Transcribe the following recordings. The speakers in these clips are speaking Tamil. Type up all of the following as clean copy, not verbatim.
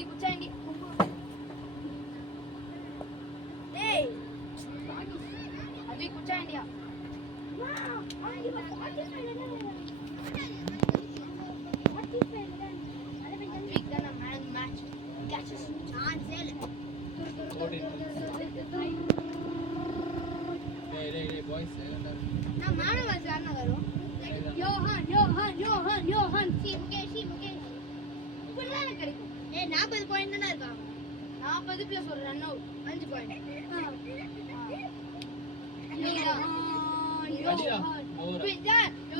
అది కూర్చోండి అది కూర్చోండి మ్యాచ్ யோஹான் சி முகேஷ் இப்படிதான் கிடைக்கும் 40 பாயிண்ட் தானே இருக்கா 40 பிளஸ் ஒரு ரன் அவுட் 5 பாயிண்ட்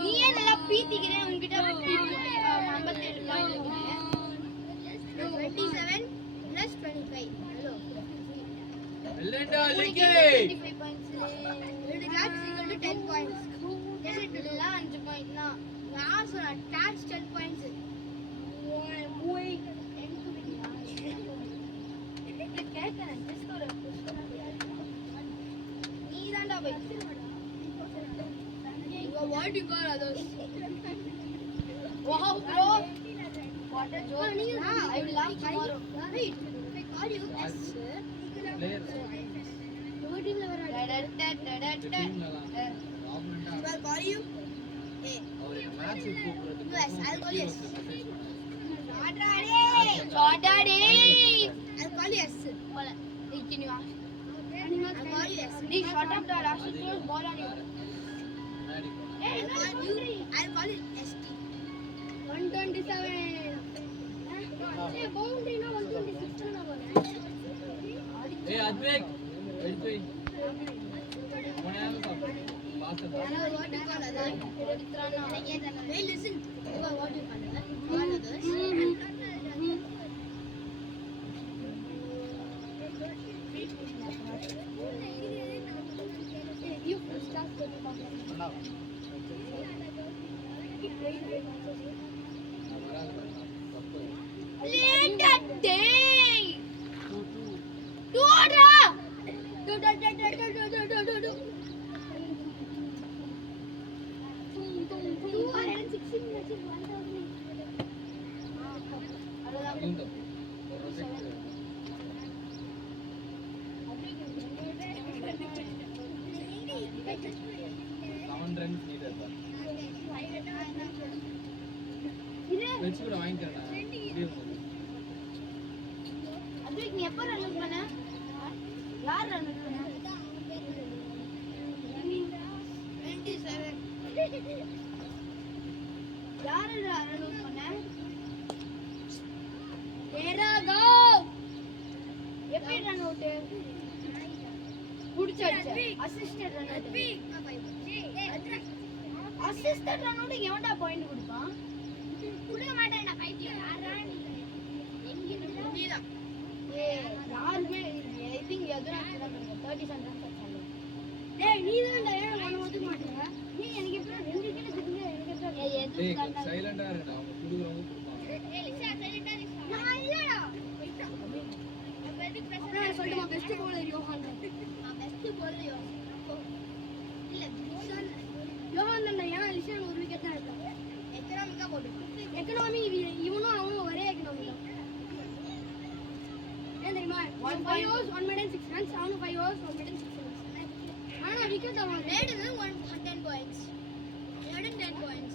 நீயே நல்லா பீத்திக்கிறேன் உங்ககிட்ட 57 பாயிண்ட் இருக்கு 27 plus 25 ஹலோ வெல்லண்டா லிக்கி 25 பாயிண்ட்ஸ் ரெண்டு கேட்ச் ஈக்குவல் டு 10 பாயிண்ட்ஸ் கேட்ல 5 பாயிண்ட் நான் லாஸ்ட் நான் கேட்ச் 10 பாயிண்ட்ஸ் ஓய் கேட்கறேன் டிஸ்கோர் நீ தான்டா by what you call others wow bro what a joke I will laugh tomorrow right I call you as player no team la vara I will call you hey match கூப்பிடுறது yes I will call you shot daddy I will call you yes போல நீ வா I will call you yes நீ shot up da last close ball on you hey I'll call it ST 127 hey boundary na 126 na bola hey advik wait monayala pass what you call other poditrana hey listen what you call others you start now late that day do runs needed வெச்சு கூட வாங்கிக்கறடா அதுக்கு நீ எப்ப ரன் பண்ண யார் ரன் பண்ண 27 யார் ரன் பண்ண ஏரா கோ எப்படி ரன் அவுட் புடிச்சாச்சு assistant run out assistant run out எவன்டா பாயிண்ட் கொடுப்பான் குடுக்க மாட்டேன்டா பைத்தியம் யாரா நீ எங்க நீடா யாருமே ஐ திங்க் எதுனா 37 ரன்ஸ் அடிச்சாங்க டேய் நீ தான்டா ஏன் நான் ஒதுக்க மாட்டேன் நீ எனக்கு எப்ப ரெண்டு கிட்ட திங்க எனக்கு எப்ப எது கண்டா சைலண்டா இருடா அவங்க குடுக்குறவங்க குடுப்பாங்க ஏய் லிசா சைலண்டா இரு நான் இல்லடா அப்ப எது பிரச்சனை சொல்லுமா best bowler Yohan best bowler Yohan இல்ல யோஹான் தான் ஏன் லிசா ஒரு விக்கெட் தான் எடுத்தான் எக்கனாமிக்கா போடு எக்கனாமி இவனும் அவனும் ஒரே எக்கனாமி தான் ஏன் தெரியுமா 5 overs 106 runs அவனும் 5 overs 106 runs ஆனா விக்கெட் அவன் ரேட் 110 points 110 points